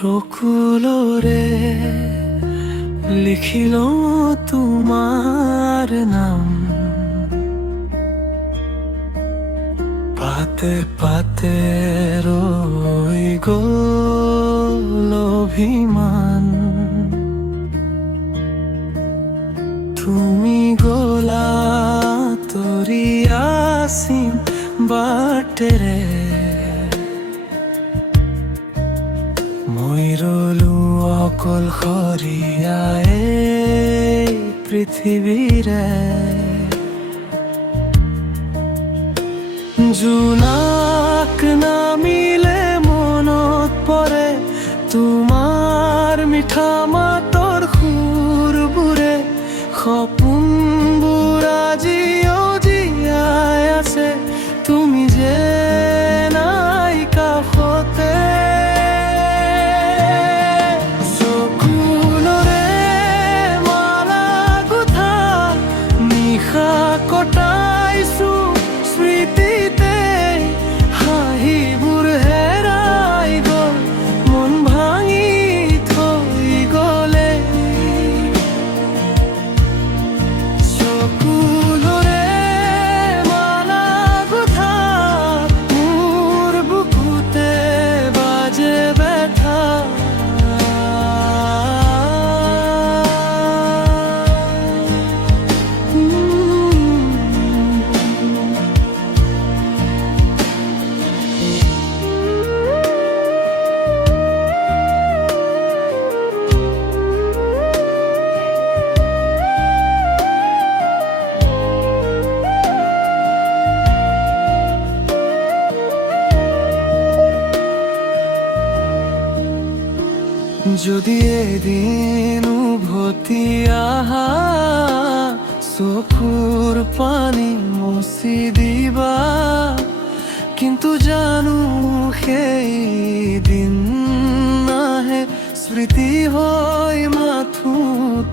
চকুলোরে লিখিল তোমার নাম, পাতে পাতে রই গেল অভিমান। তুমি গোলা তরি আসিম বাটেরে, মই রলু অকল খরিয়ায় পৃথিবীরে। জোনাক নামিলে মনত পৰে তোমাৰ মিঠা মাতৰ সুৰবোৰে। সপোনবোৰ আজিও জীয়াই আছে, তুমি যে নাই কাষতে। চকুলোৰে মালা গুঠা নিশা কটাইছো স্মৃতিতে, হাঁহিবোৰ হেৰাই গ'ল মন ভাঙি থৈ গ'লে। চকুলোৰে মালা গুঠা মোৰ বুকুতে বাজে ব্যথা। যদি এদিন উভতি আহা, চকুৰ পানী মুচি দিবা। কিন্তু জানো সেই দিন নাহে, স্মৃতি হৈ মাথো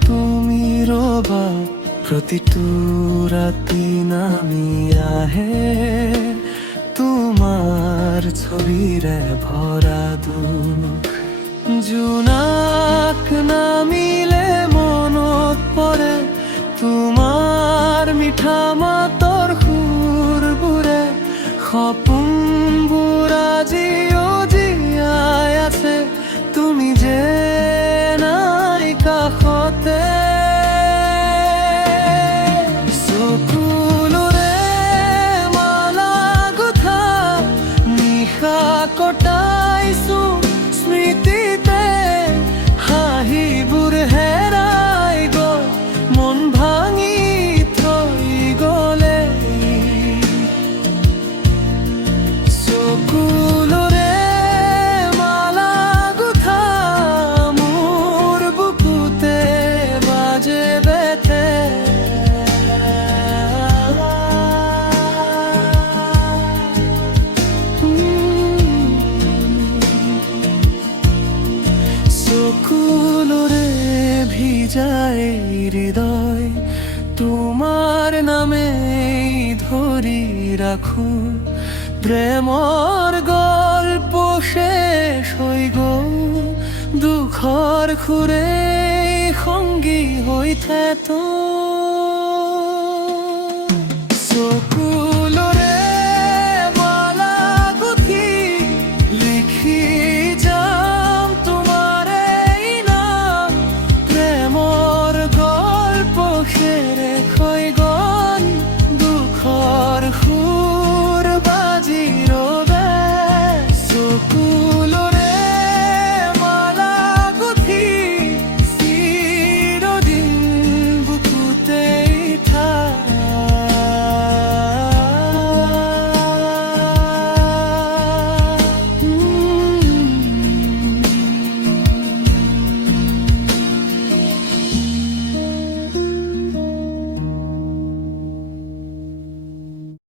তুমি ৰবা। প্ৰতিটো ৰাতি নামি আহে তোমাৰ ছবিৰে ভৰা দুখ। জোনাক নামিলে মনত পৰে তোমাৰ মিঠা মাতৰ সুৰবোৰে। সপোনবোৰ আজিও জীয়াই আছে, তুমি যে নাই কাষতে। চকুলোৰে মালা গুঠা নিশা কটাইছো স্মৃতিতে, হাঁহিবোৰ হেৰাই গ'ল মন ভাঙি থৈ গ'লে। চকুলোৰে মালা গুঠা মোৰ বুকুতে বাজে ব্যথা। চকুলোৰে ভিজাই হৃদয় তোমাৰ নামে ধৰি ৰাখো। প্ৰেমৰ গল্প শেষ হৈ গ'ল, দুখৰ সুৰে সংগী হৈ থেতো।